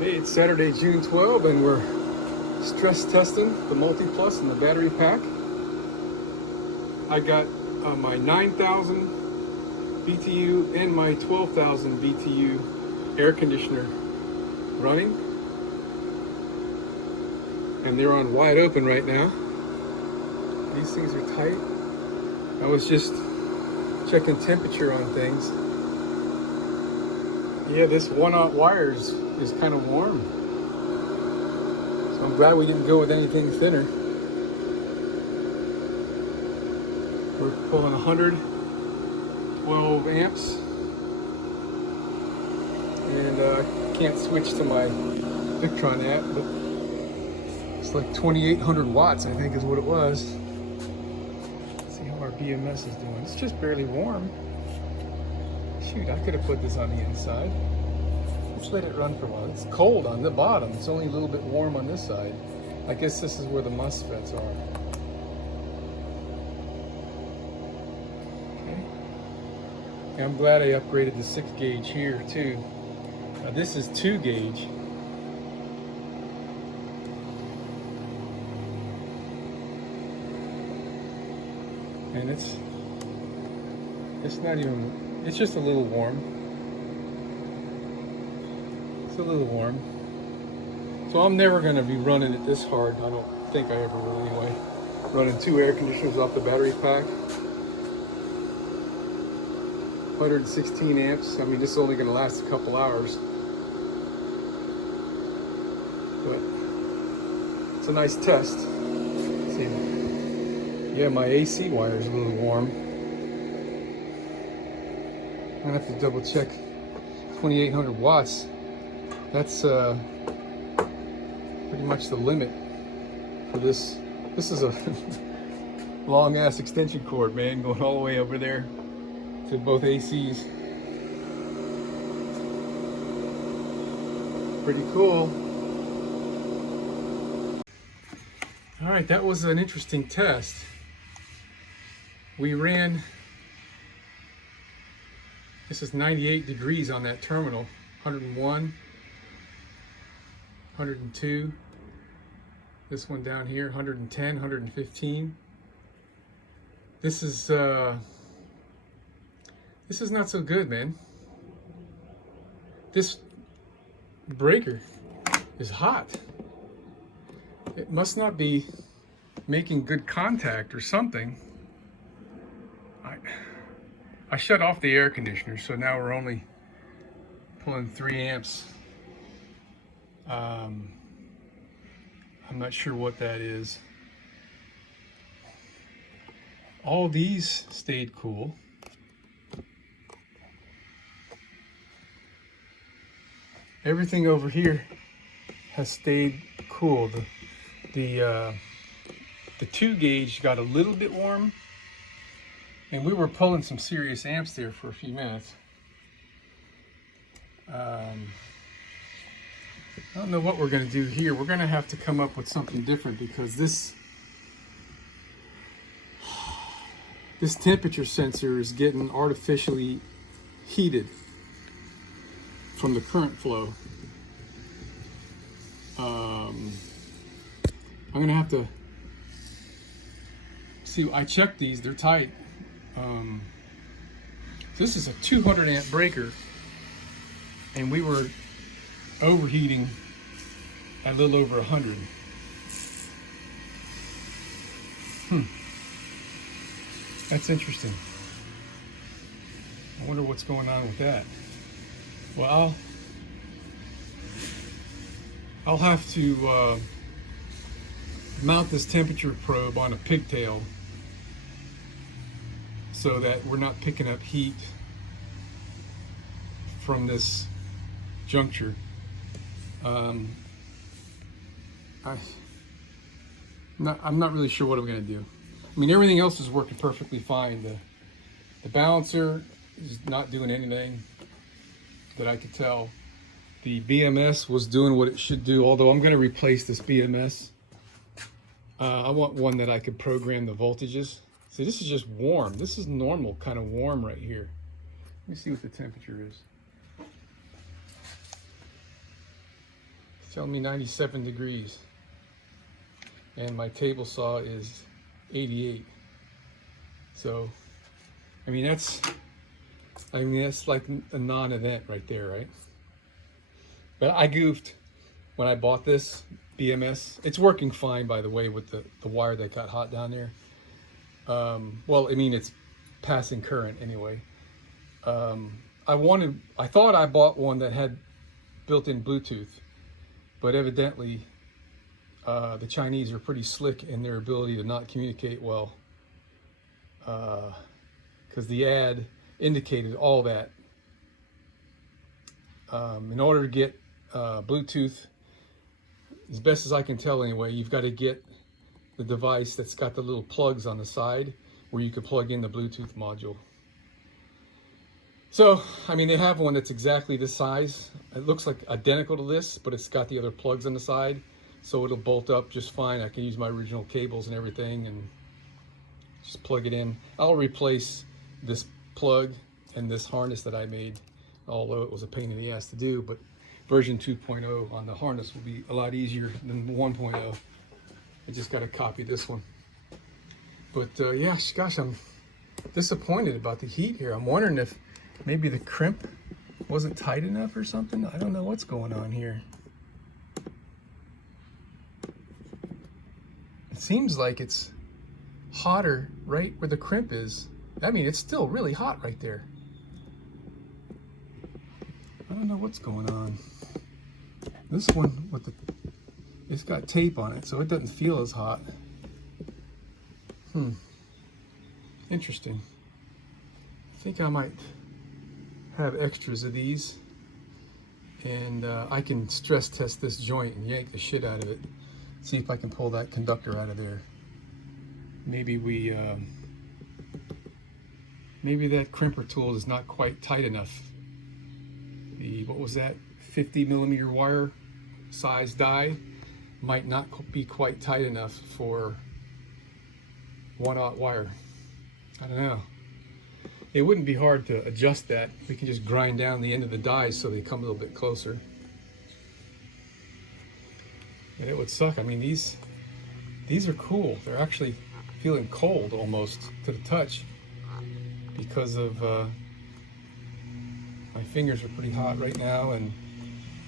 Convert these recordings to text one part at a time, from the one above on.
Hey, it's Saturday, June 12, and we're stress testing the Multi-Plus and the battery pack. I got my 9,000 BTU and my 12,000 BTU air conditioner running, and they're on wide open right now. These things are tight. I was just checking temperature on things. Yeah, this 1/aught wires is kind of warm. So I'm glad we didn't go with anything thinner. We're pulling 112 amps. And I can't switch to my Victron app, but it's like 2,800 watts, I think is what it was. Let's see how our BMS is doing. It's just barely warm. Shoot, I could have put this on the inside. Let's let it run for a while. It's cold on the bottom. It's only a little bit warm on this side. I guess this is where the MOSFETs are. Okay. And I'm glad I upgraded the 6 gauge here too. This is 2 gauge. And it's not even, it's just a little warm. It's a little warm. So I'm never going to be running it this hard. I don't think I ever will anyway. Running 2 air conditioners off the battery pack. 116 amps. I mean, this is only going to last a couple hours. But it's a nice test. Let's see. Yeah, my AC wire is a little warm. I'm gonna have to double check. 2,800 watts. That's pretty much the limit for this. This is a long ass extension cord, man, going all the way over there to both ACs. Pretty cool. All right, that was an interesting test. We ran, this is 98 degrees on that terminal, 101, 102. This one down here, 110, 115. This is not so good, man. This breaker is hot. It must not be making good contact or something. I shut off the air conditioner, so now we're only pulling 3 amps. I'm not sure what that is. All these stayed cool. Everything over here has stayed cool. The 2 gauge got a little bit warm, and we were pulling some serious amps there for a few minutes. I don't know what we're going to do here. We're going to have to come up with something different, because this temperature sensor is getting artificially heated from the current flow. I'm going to have to see. I checked these, they're tight. This is a 200 amp breaker, and we were overheating at a little over 100. That's interesting. I wonder what's going on with that. Well, I'll have to mount this temperature probe on a pigtail so that we're not picking up heat from this juncture. I'm not really sure what I'm going to do. I mean, everything else is working perfectly fine. The balancer is not doing anything that I could tell. The BMS was doing what it should do, although I'm going to replace this BMS. I want one that I could program the voltages. See, this is just warm. This is normal kind of warm right here. Let me see what the temperature is. It's telling me 97 degrees. And my table saw is 88. So, I mean that's like a non-event right there, right? But I goofed when I bought this BMS. It's working fine, by the way, with the wire that got hot down there. Well, I mean, it's passing current anyway. I thought I bought one that had built-in Bluetooth, but evidently the Chinese are pretty slick in their ability to not communicate well, because the ad indicated all that. In order to get Bluetooth, as best as I can tell anyway, you've got to get the device that's got the little plugs on the side where you can plug in the Bluetooth module. So, I mean, they have one that's exactly this size. It looks like identical to this, but it's got the other plugs on the side, so it'll bolt up just fine. I can use my original cables and everything and just plug it in. I'll replace this plug and this harness that I made, although it was a pain in the ass to do, but version 2.0 on the harness will be a lot easier than 1.0. I just got to copy this one. But yeah, gosh, I'm disappointed about the heat here. I'm wondering if maybe the crimp wasn't tight enough or something. I don't know what's going on here. It seems like it's hotter right where the crimp is. I mean, it's still really hot right there. I don't know what's going on. This one with it's got tape on it, so it doesn't feel as hot. Interesting. I think I might have extras of these, and I can stress test this joint and yank the shit out of it. See if I can pull that conductor out of there. Maybe maybe that crimper tool is not quite tight enough. What was that, 50 millimeter wire size die might not be quite tight enough for 1/0 wire. I don't know. It wouldn't be hard to adjust that. We can just grind down the end of the dies so they come a little bit closer. And it would suck. I mean, these are cool. They're actually feeling cold almost to the touch because of my fingers are pretty hot right now, and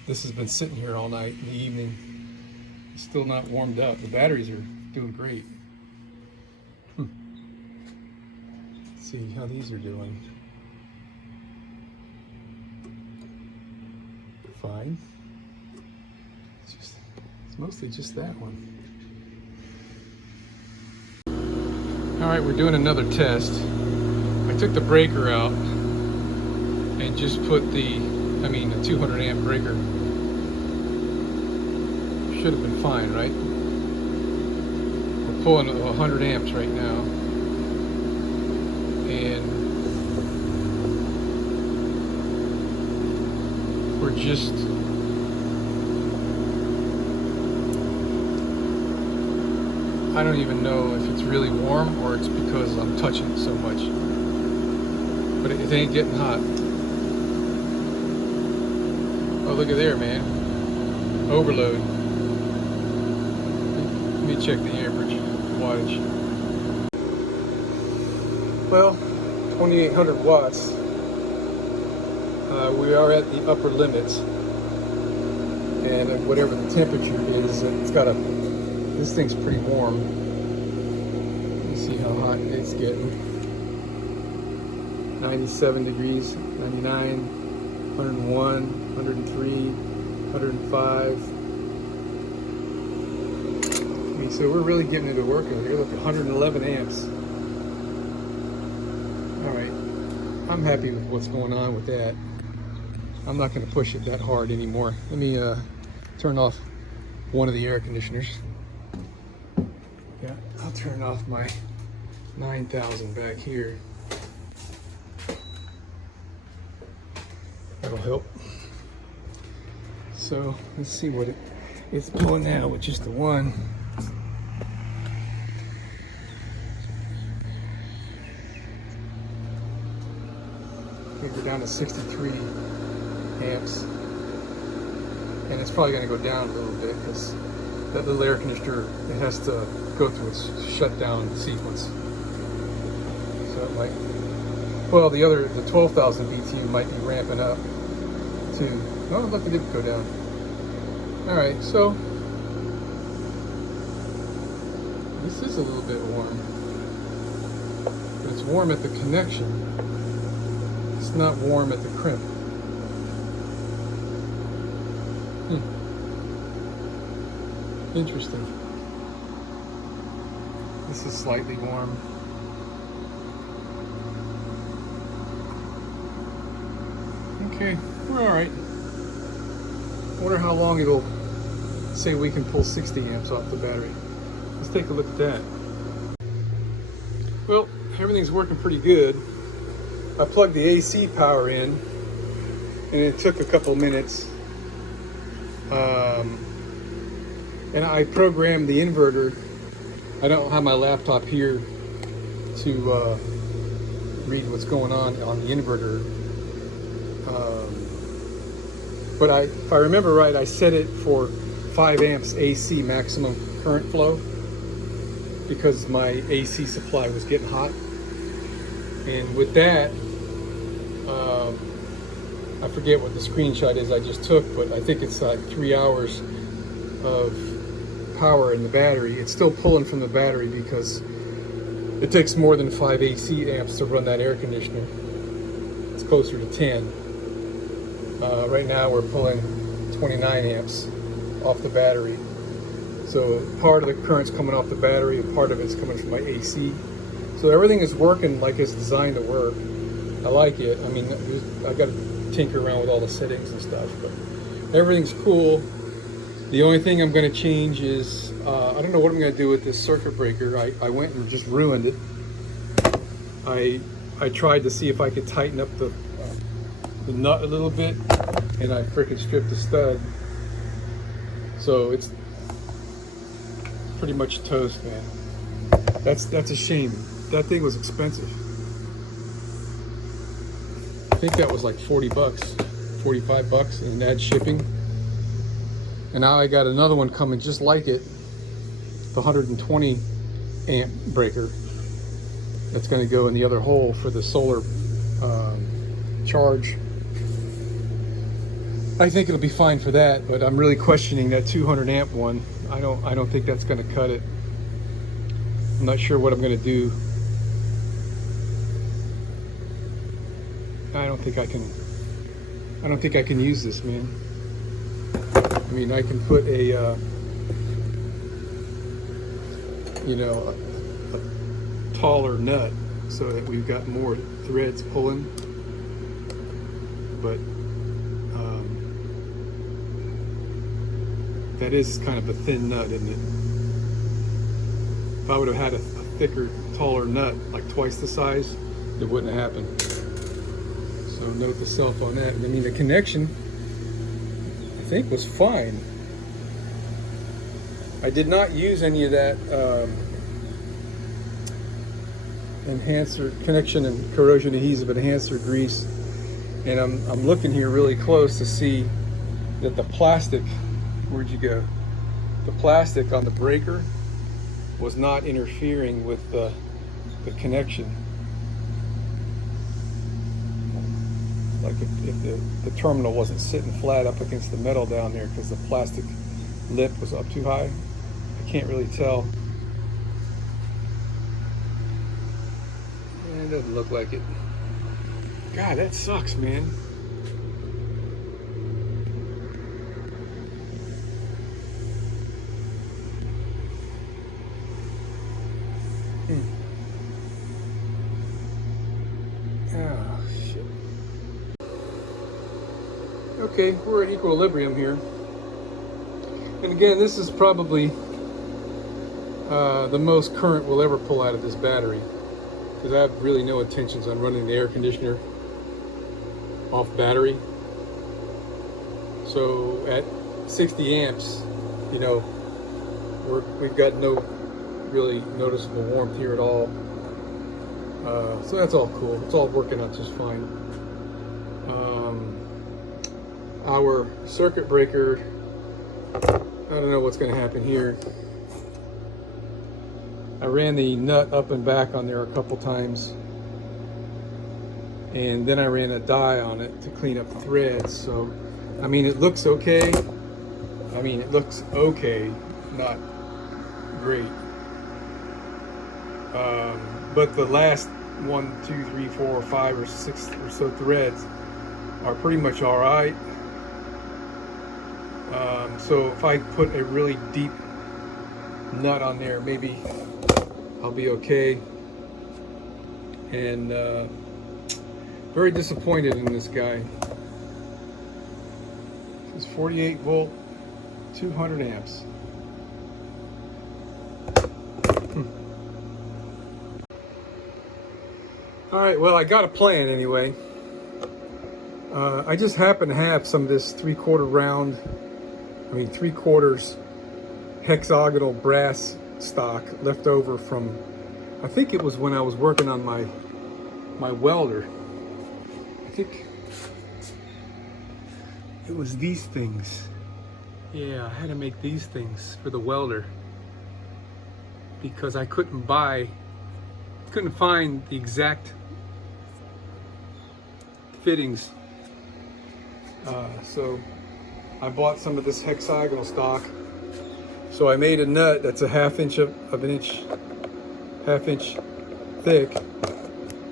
this has been sitting here all night in the evening. It's still not warmed up. The batteries are doing great. Let's see how these are doing. Fine. It's mostly just that one. All right, we're doing another test. I took the breaker out and just put the 200 amp breaker. Should have been fine, right? We're pulling 100 amps right now, and we're just I don't even know if it's really warm or it's because I'm touching it so much, but it ain't getting hot. Oh, look at there, man. Overload. Let me check the amperage, wattage. Well, 2,800 watts. We are at the upper limits, and whatever the temperature is, this thing's pretty warm. Let me see how hot it's getting. 97 degrees, 99, 101, 103, 105. Okay, so we're really getting it to work over here. Look, 111 amps. All right, I'm happy with what's going on with that. I'm not going to push it that hard anymore. Let me turn off one of the air conditioners. Yeah, I'll turn off my 9,000 back here. That'll help. So let's see what it's pulling now with just the one. Okay, we're down to 63 amps. and it's probably going to go down a little bit because that little air conditioner, it has to go through its shutdown sequence. So it might, well, the 12,000 BTU might be ramping up to, oh, look, it did go down. All right, so this is a little bit warm, but it's warm at the connection. It's not warm at the crimp. Interesting. This is slightly warm. Okay, we're all right. Wonder how long it'll say we can pull 60 amps off the battery. Let's take a look at that. Well, everything's working pretty good. I plugged the AC power in, and it took a couple minutes. And I programmed the inverter. I don't have my laptop here to read what's going on the inverter. But if I remember right, I set it for 5 amps AC maximum current flow because my AC supply was getting hot. And with that, I forget what the screenshot is I just took, but I think it's like 3 hours of power in the battery. It's still pulling from the battery because it takes more than 5 AC amps to run that air conditioner. It's closer to 10. Right now we're pulling 29 amps off the battery. So part of the current's coming off the battery and part of it's coming from my AC. So everything is working like it's designed to work. I like it. I mean, I got to tinker around with all the settings and stuff, but everything's cool. The only thing I'm going to change is, I don't know what I'm going to do with this circuit breaker. I went and just ruined it. I tried to see if I could tighten up the nut a little bit, and I freaking stripped the stud. So it's pretty much toast, man. That's a shame. That thing was expensive. I think that was like 40 bucks, 45 bucks, and add shipping. And now I got another one coming just like it, the 120 amp breaker. That's going to go in the other hole for the solar charge. I think it'll be fine for that, but I'm really questioning that 200 amp one. I don't think that's going to cut it. I'm not sure what I'm going to do. I don't think I can use this, man. I mean, I can put a taller nut so that we've got more threads pulling, but that is kind of a thin nut, isn't it? If I would have had a thicker, taller nut, like twice the size, it wouldn't have happened. So note to self on that. I mean, the connection, I think, was fine. I did not use any of that enhancer, connection and corrosion adhesive enhancer grease, and I'm looking here really close to see that the plastic, where'd you go? The plastic on the breaker was not interfering with the connection. Like if the terminal wasn't sitting flat up against the metal down there because the plastic lip was up too high. I can't really tell. It doesn't look like it. God, that sucks, man. Oh, shit. Okay, we're at equilibrium here. And again, this is probably the most current we'll ever pull out of this battery, because I have really no intentions on running the air conditioner off battery. So at 60 amps, you know, we've got no really noticeable warmth here at all. So that's all cool. It's all working out just fine. Our circuit breaker I don't know what's going to happen here. I ran the nut up and back on there a couple times, and then I ran a die on it to clean up threads. So, I mean, it looks okay. I mean, it looks okay, not great. But the last 1, 2, 3, 4, 5, or 6 or so threads are pretty much all right. So if I put a really deep nut on there, maybe I'll be okay. And very disappointed in this guy. It's 48 volt, 200 amps. All right, well, I got a plan anyway. I just happen to have some of this 3/4 hexagonal brass stock left over from, I think it was when I was working on my welder. I think it was these things. Yeah, I had to make these things for the welder because I couldn't find the exact fittings. So I bought some of this hexagonal stock. So I made a nut that's a half inch thick.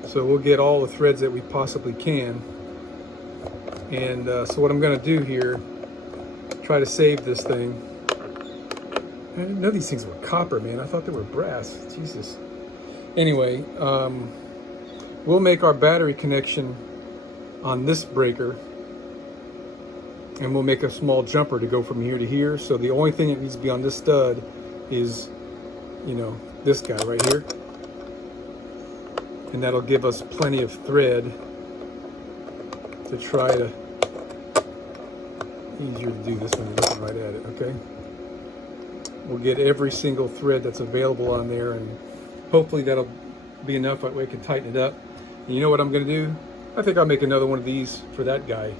So we'll get all the threads that we possibly can. And so what I'm going to do here, try to save this thing. I didn't know these things were copper, man. I thought they were brass. Jesus. Anyway, we'll make our battery connection on this breaker, and we'll make a small jumper to go from here to here. So the only thing that needs to be on this stud is, you know, this guy right here. And that'll give us plenty of thread to try to, easier to do this when you're looking right at it, okay? We'll get every single thread that's available on there, and hopefully that'll be enough that way we can tighten it up. And you know what I'm gonna do? I think I'll make another one of these for that guy,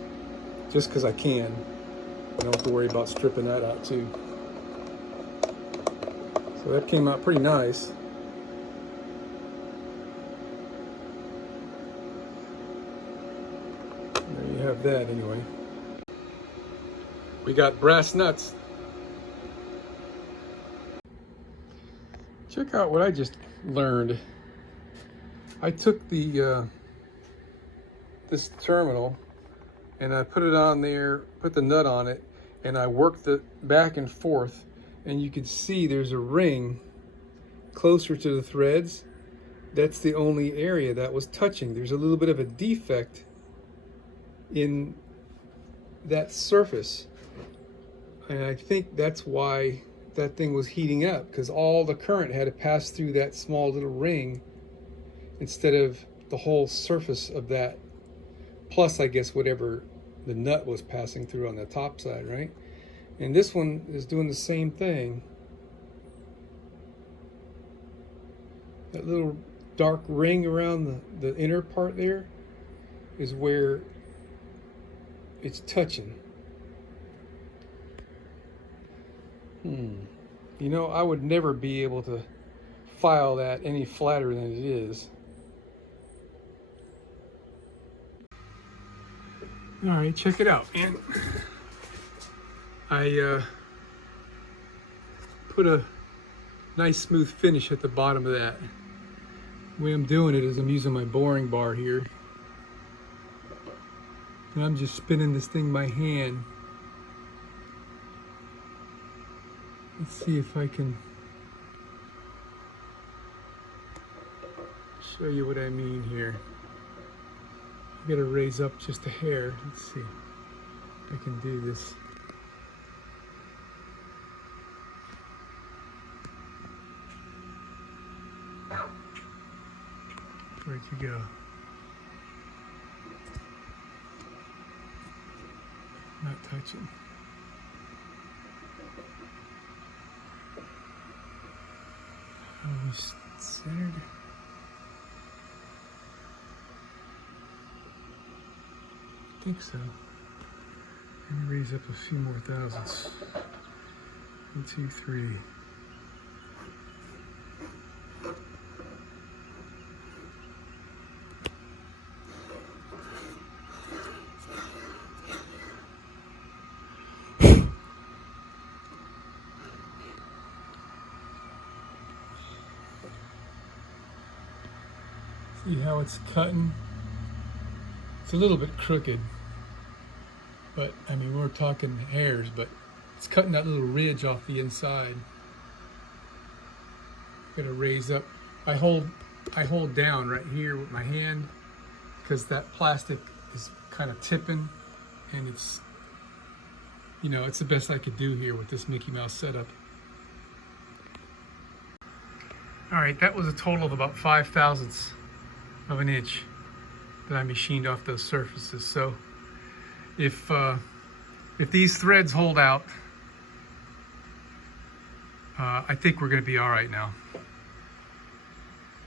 just because I can. I don't have to worry about stripping that out too. So that came out pretty nice. There you have that anyway. We got brass nuts. Check out what I just learned. I took the this terminal and I put it on there, put the nut on it, and I worked it back and forth, and you can see there's a ring closer to the threads. That's the only area that was touching. There's a little bit of a defect in that surface, and I think that's why that thing was heating up, because all the current had to pass through that small little ring instead of the whole surface of that, plus I guess whatever the nut was passing through on the top side, right? And this one is doing the same thing. That little dark ring around the inner part there is where it's touching. You know, I would never be able to file that any flatter than it is. All right, check it out. And I put a nice smooth finish at the bottom of that. The way I'm doing it is I'm using my boring bar here. And I'm just spinning this thing by hand. Let's see if I can show you what I mean here. I gotta raise up just a hair. Let's see if I can do this. Where'd you go? Not touching. Always centered. I think so. Let me raise up a few more thousandths. 1, 2, 3. See how it's cutting? It's a little bit crooked, but I mean, we're talking hairs, but it's cutting that little ridge off the inside. Gonna raise up. I hold down right here with my hand because that plastic is kind of tipping, and it's, you know, it's the best I could do here with this Mickey Mouse setup. All right, that was a total of about 5/1000ths of an inch that I machined off those surfaces. So if these threads hold out, I think we're going to be all right now.